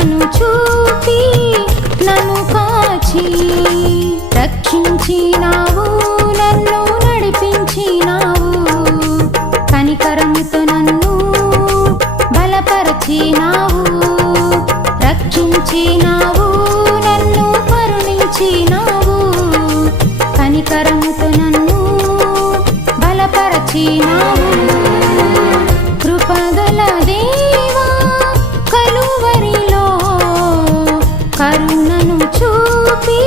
కృపను చూపి నన్ను కాచి రక్షించినావు నన్ను నడిపించినావు. కనికరంతో నన్ను బలపరచినావు రక్షించినావు నన్ను కరుణించినావు. కనికరంతో నన్ను బలపరచినావు. చూపి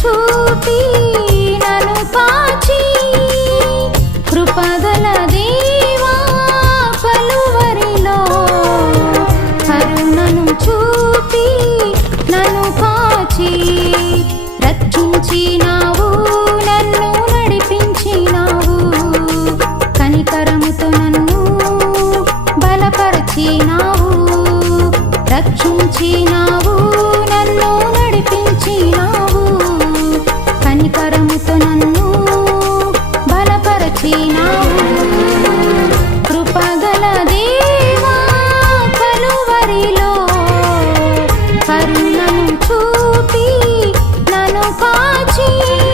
ছুটি you.